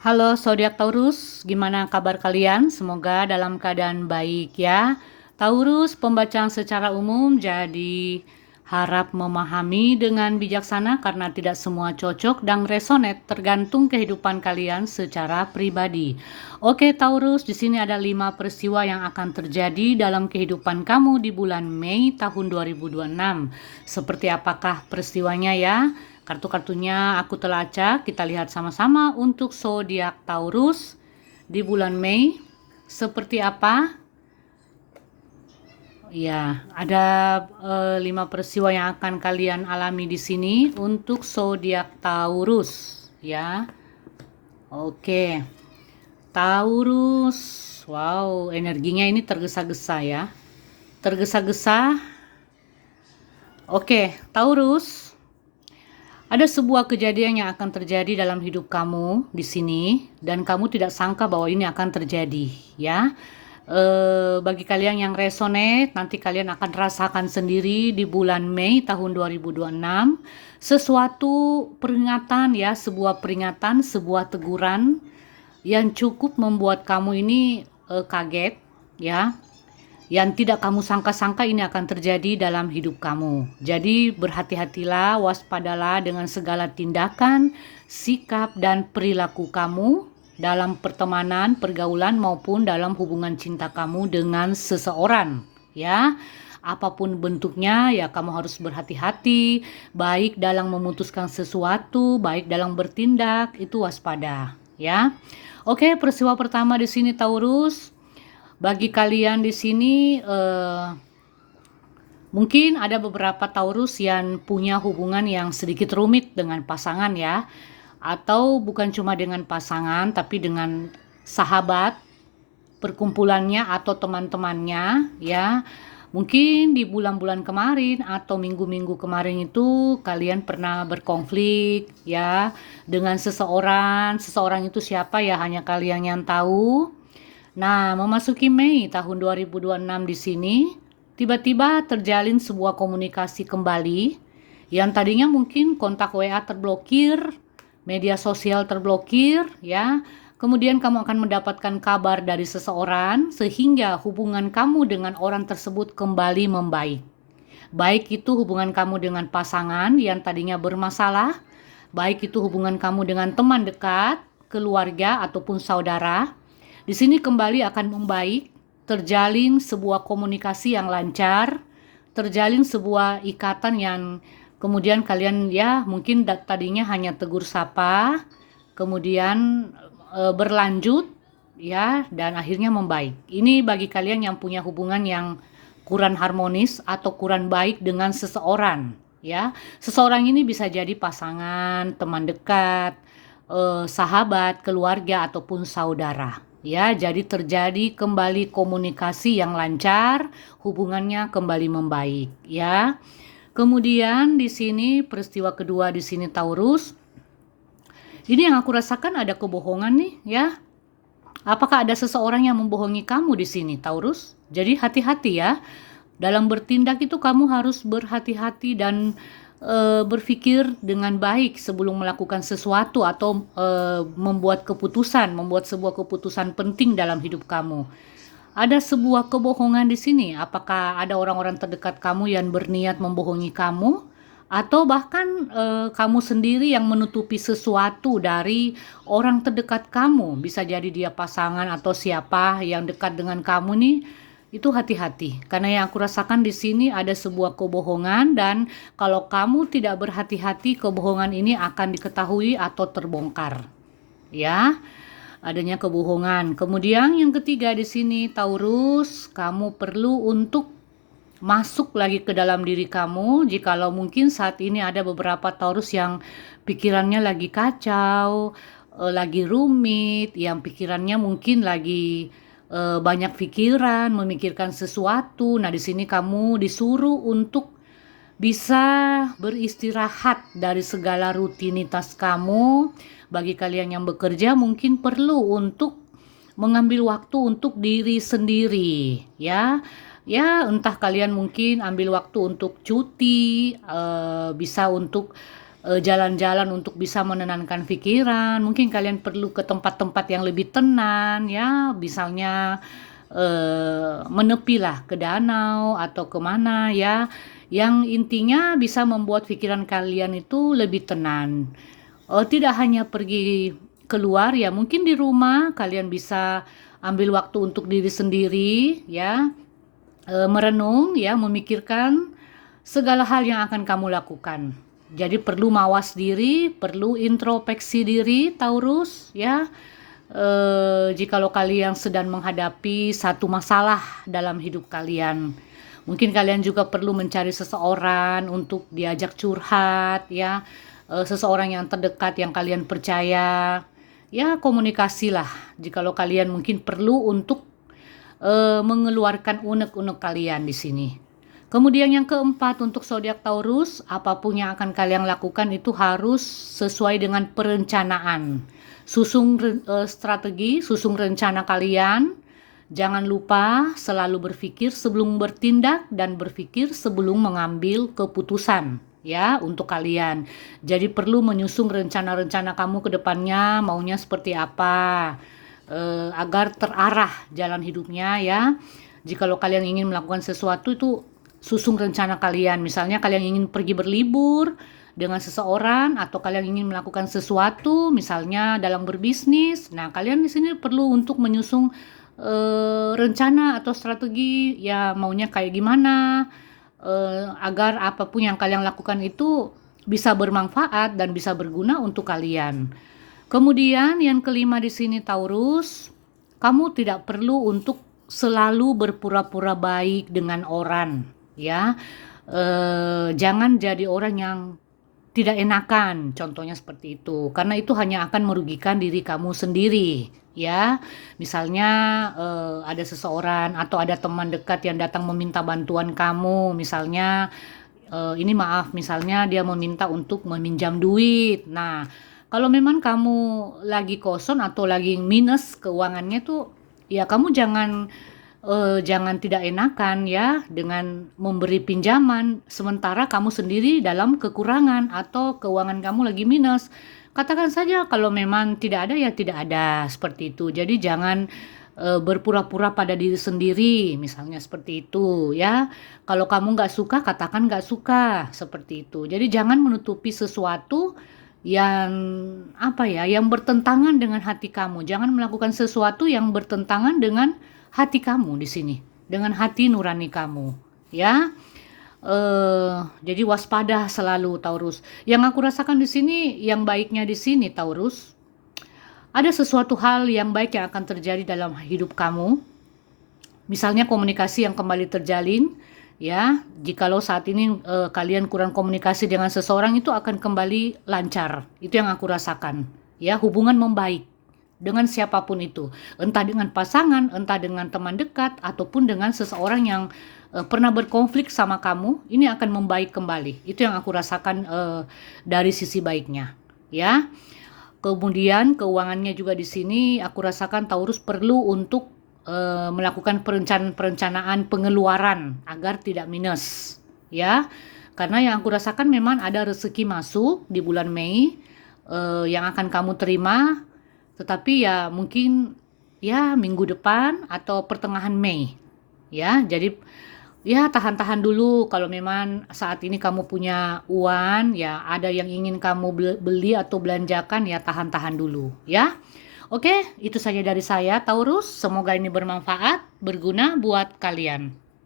Halo zodiak Taurus, gimana kabar kalian? Semoga dalam keadaan baik ya. Taurus, pembacaan secara umum, jadi harap memahami dengan bijaksana karena tidak semua cocok dan resonate tergantung kehidupan kalian secara pribadi. Oke Taurus, di sini ada 5 peristiwa yang akan terjadi dalam kehidupan kamu di bulan Mei tahun 2026. Seperti apakah peristiwanya ya? Kartu-kartunya aku telah acak, kita lihat sama-sama untuk zodiak Taurus di bulan Mei seperti apa. Ya, ada 5 peristiwa yang akan kalian alami di sini untuk zodiak Taurus ya. Oke. Taurus. Wow, energinya ini tergesa-gesa ya. Tergesa-gesa. Oke, Taurus. Ada sebuah kejadian yang akan terjadi dalam hidup kamu di sini dan kamu tidak sangka bahwa ini akan terjadi ya. Bagi kalian yang resonate, nanti kalian akan rasakan sendiri di bulan Mei tahun 2026 sesuatu peringatan ya, sebuah peringatan, sebuah teguran yang cukup membuat kamu ini kaget ya, yang tidak kamu sangka-sangka ini akan terjadi dalam hidup kamu. Jadi berhati-hatilah, waspadalah dengan segala tindakan, sikap, dan perilaku kamu dalam pertemanan, pergaulan, maupun dalam hubungan cinta kamu dengan seseorang. Ya, apapun bentuknya ya kamu harus berhati-hati, baik dalam memutuskan sesuatu, baik dalam bertindak, itu waspada. Ya, oke, peristiwa pertama di sini Taurus. Bagi kalian di sini mungkin ada beberapa Taurus yang punya hubungan yang sedikit rumit dengan pasangan ya. Atau bukan cuma dengan pasangan tapi dengan sahabat, perkumpulannya atau teman-temannya ya. Mungkin di bulan-bulan kemarin atau minggu-minggu kemarin itu kalian pernah berkonflik ya dengan seseorang. Seseorang itu siapa ya hanya kalian yang tahu. Nah, memasuki Mei tahun 2026 di sini, tiba-tiba terjalin sebuah komunikasi kembali yang tadinya mungkin kontak WA terblokir, media sosial terblokir, ya. Kemudian kamu akan mendapatkan kabar dari seseorang sehingga hubungan kamu dengan orang tersebut kembali membaik. Baik itu hubungan kamu dengan pasangan yang tadinya bermasalah, baik itu hubungan kamu dengan teman dekat, keluarga ataupun saudara, di sini kembali akan membaik, terjalin sebuah komunikasi yang lancar, terjalin sebuah ikatan yang kemudian kalian ya mungkin tadinya hanya tegur sapa, kemudian berlanjut ya dan akhirnya membaik. Ini bagi kalian yang punya hubungan yang kurang harmonis atau kurang baik dengan seseorang ya. Seseorang ini bisa jadi pasangan, teman dekat, sahabat, keluarga ataupun saudara. Ya, jadi terjadi kembali komunikasi yang lancar, hubungannya kembali membaik, ya. Kemudian di sini peristiwa kedua di sini Taurus. Ini yang aku rasakan ada kebohongan nih, ya. Apakah ada seseorang yang membohongi kamu di sini, Taurus? Jadi hati-hati ya. Dalam bertindak itu kamu harus berhati-hati dan berpikir dengan baik sebelum melakukan sesuatu atau membuat sebuah keputusan penting dalam hidup kamu. Ada sebuah kebohongan di sini. Apakah ada orang-orang terdekat kamu yang berniat membohongi kamu? Atau bahkan kamu sendiri yang menutupi sesuatu dari orang terdekat kamu. Bisa jadi dia pasangan atau siapa yang dekat dengan kamu nih. Itu hati-hati. Karena yang aku rasakan di sini ada sebuah kebohongan dan kalau kamu tidak berhati-hati kebohongan ini akan diketahui atau terbongkar. Ya, adanya kebohongan. Kemudian yang ketiga di sini Taurus, kamu perlu untuk masuk lagi ke dalam diri kamu. Jikalau mungkin saat ini ada beberapa Taurus yang pikirannya lagi kacau, lagi rumit, yang pikirannya mungkin lagi banyak pikiran, memikirkan sesuatu. Nah, di sini kamu disuruh untuk bisa beristirahat dari segala rutinitas kamu. Bagi kalian yang bekerja mungkin perlu untuk mengambil waktu untuk diri sendiri, ya. Ya, entah kalian mungkin ambil waktu untuk cuti, bisa untuk jalan-jalan untuk bisa menenangkan pikiran. Mungkin kalian perlu ke tempat-tempat yang lebih tenang ya, misalnya menepilah ke danau atau kemana ya, yang intinya bisa membuat pikiran kalian itu lebih tenang. Tidak hanya pergi keluar ya, mungkin di rumah kalian bisa ambil waktu untuk diri sendiri ya, merenung ya, memikirkan segala hal yang akan kamu lakukan. Jadi perlu mawas diri, perlu introspeksi diri, Taurus ya. Jikalau kalian sedang menghadapi satu masalah dalam hidup kalian, mungkin kalian juga perlu mencari seseorang untuk diajak curhat ya, seseorang yang terdekat yang kalian percaya. Ya, komunikasilah jikalau kalian mungkin perlu untuk mengeluarkan unek-unek kalian di sini. Kemudian yang keempat, untuk zodiak Taurus, apapun yang akan kalian lakukan itu harus sesuai dengan perencanaan. Susun strategi, susun rencana kalian. Jangan lupa selalu berpikir sebelum bertindak dan berpikir sebelum mengambil keputusan ya untuk kalian. Jadi perlu menyusun rencana-rencana kamu ke depannya, maunya seperti apa, agar terarah jalan hidupnya ya. Jikalau kalian ingin melakukan sesuatu itu susun rencana kalian. Misalnya kalian ingin pergi berlibur dengan seseorang atau kalian ingin melakukan sesuatu, misalnya dalam berbisnis. Nah, kalian di sini perlu untuk menyusun rencana atau strategi ya, maunya kayak gimana, agar apapun yang kalian lakukan itu bisa bermanfaat dan bisa berguna untuk kalian. Kemudian yang kelima di sini Taurus, kamu tidak perlu untuk selalu berpura-pura baik dengan orang ya. Jangan jadi orang yang tidak enakan, contohnya seperti itu, karena itu hanya akan merugikan diri kamu sendiri ya. Misalnya ada seseorang atau ada teman dekat yang datang meminta bantuan kamu, misalnya ini maaf, misalnya dia meminta untuk meminjam duit. Nah, kalau memang kamu lagi kosong atau lagi minus keuangannya tuh, ya kamu jangan tidak enakan ya dengan memberi pinjaman sementara kamu sendiri dalam kekurangan atau keuangan kamu lagi minus. Katakan saja kalau memang tidak ada ya tidak ada, seperti itu. Jadi jangan berpura-pura pada diri sendiri, misalnya seperti itu ya. Kalau kamu nggak suka, katakan nggak suka, seperti itu. Jadi jangan menutupi sesuatu yang apa ya, yang bertentangan dengan hati kamu. Jangan melakukan sesuatu yang bertentangan dengan hati kamu di sini, dengan hati nurani kamu, ya. Jadi waspada selalu Taurus. Yang aku rasakan di sini, yang baiknya di sini Taurus, ada sesuatu hal yang baik yang akan terjadi dalam hidup kamu. Misalnya komunikasi yang kembali terjalin, ya. Jikalau saat ini kalian kurang komunikasi dengan seseorang, itu akan kembali lancar. Itu yang aku rasakan. Ya, hubungan membaik dengan siapapun itu. Entah dengan pasangan, entah dengan teman dekat, ataupun dengan seseorang yang pernah berkonflik sama kamu, ini akan membaik kembali. Itu yang aku rasakan dari sisi baiknya, ya. Kemudian keuangannya juga di sini aku rasakan Taurus perlu untuk melakukan perencanaan pengeluaran agar tidak minus, ya. Karena yang aku rasakan memang ada rezeki masuk di bulan Mei yang akan kamu terima, tetapi ya mungkin ya minggu depan atau pertengahan Mei, ya. Jadi ya tahan-tahan dulu, kalau memang saat ini kamu punya uang, ya ada yang ingin kamu beli atau belanjakan, ya tahan-tahan dulu, ya. Oke, itu saja dari saya Taurus. Semoga ini bermanfaat, berguna buat kalian.